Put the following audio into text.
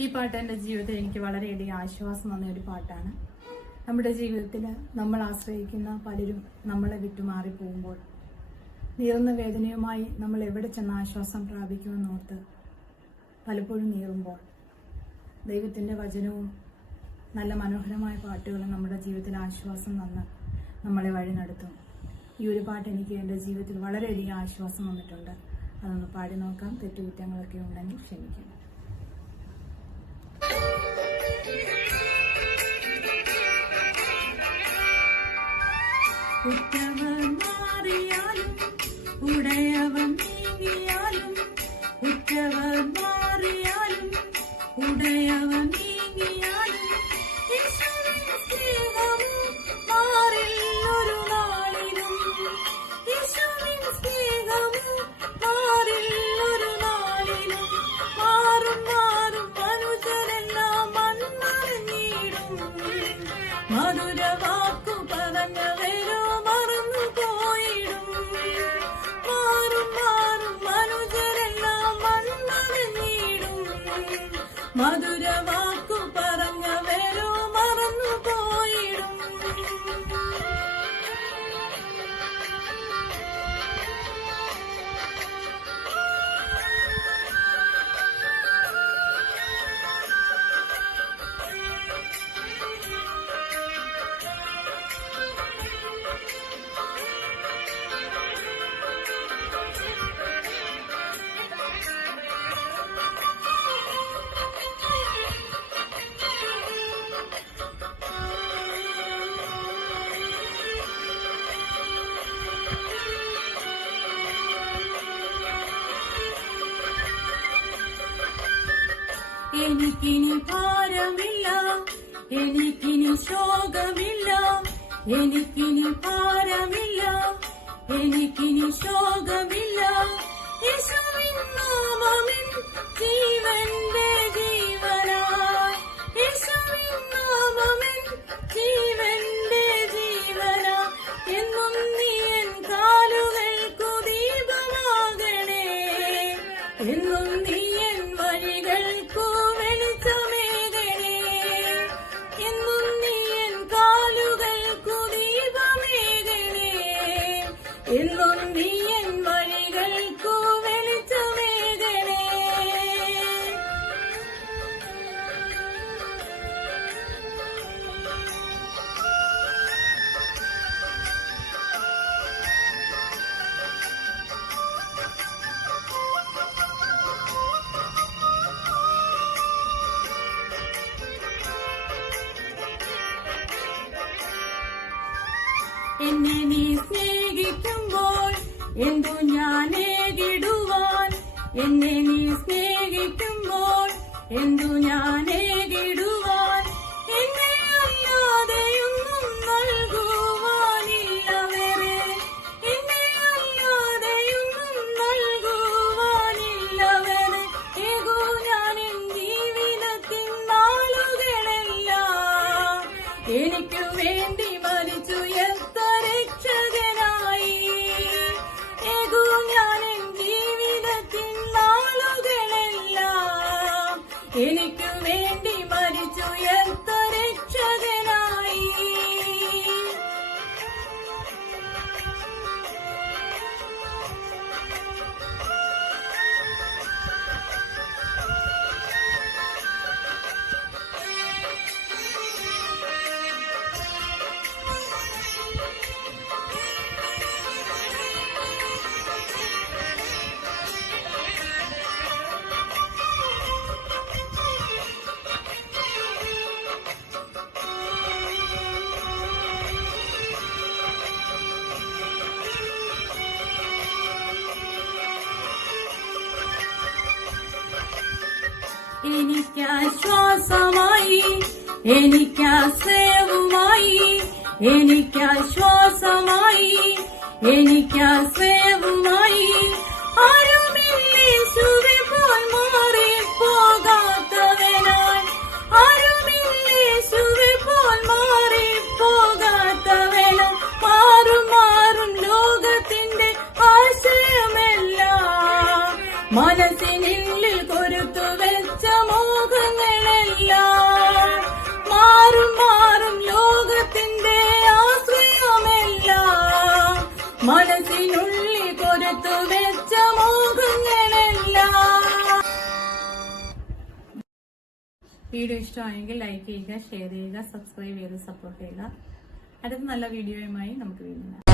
ഈ പാട്ട് എന്റെ ജീവിതത്തിൽ എനിക്ക് വളരെയധികം ആശ്വാസം തന്ന ഒരു പാട്ടാണ്. നമ്മുടെ ജീവിതത്തിൽ നമ്മൾ ആശ്രയിക്കുന്ന പലരും നമ്മളെ വിട്ടുമാറി പോകുമ്പോൾ നീറുന്ന വേദനയുമായി നമ്മൾ എവിടെ ചെന്ന് ആശ്വാസം പ്രാപിക്കുമെന്നോർത്ത് പലപ്പോഴും നീറുമ്പോൾ ദൈവത്തിന്റെ വചനവും നല്ല മനോഹരമായ പാട്ടുകളും നമ്മുടെ ജീവിതത്തിൽ ആശ്വാസം തന്ന് നമ്മളെ വഴി നടത്തും. ഈ ഒരു പാട്ട് എനിക്ക് എന്റെ ജീവിതത്തിൽ വളരെയധികം ആശ്വാസം വന്നിട്ടുണ്ട് അതൊന്ന് പാടി നോക്കാം. തെറ്റുകുറ്റങ്ങളൊക്കെ ഉണ്ടെങ്കിൽ ക്ഷമിക്കണം. ഉറ്റവൻ മാറിയാലും ഉടയവൻ നീങ്ങിയാലും ഉറ്റവൻ മാറിയാലും ഉടയവൻ നീങ്ങിയാലും മാറില്ലൊരു മാറും മാറും മനുഷ്യരെല്ലാം മണ്ണറിഞ്ഞിടും. മധുര വാക്കു Madhurava എനിക്കിനി ഭാരമില്ല. എനിക്കിനി ശോകമില്ല. എനിക്കിനി ഭാരമില്ല. എനിക്കിനി ശോകമില്ല. യേശുവിൻ ജീവന്റെ യേശുവിൻ ജീവന്റെ ജീവന എന്നും നീ എൻ എന്നും നീ എന്നും നീ എൻ വഴികൾക്കു വെളിച്ചമേകണേ എന്നെ നീ സ്നേഹിക്കുമ്പോൾ എന്തു ഞാൻ ഏകിടുവാൻ എന്നെ നീ സ്നേഹിക്കുമ്പോൾ എന്തു ഞാൻ ഏകിടുവാൻ നാളുകളെല്ലാം എനിക്കു എനിക്കാശ്വാസമായി എനിക്കാശ്രയവുമായി എനിക്കാശ്വാസമായി എനിക്കാശ്രയവുമായി മാറിപ്പോകാത്തവനായി ആരുമില്ലേശുവെ പോൽ മാറും മനസ്സിനുള്ളിൽ കൊരുത്തു വീഡിയോ ഇഷ്ടമായെങ്കിൽ ലൈക്ക് ചെയ്യുക ഷെയർ ചെയ്യുക സബ്സ്ക്രൈബ് ചെയ്ത് സപ്പോർട്ട് ചെയ്യുക അടുത്ത നല്ല വീഡിയോയുമായി നമുക്ക് വീണ്ടും.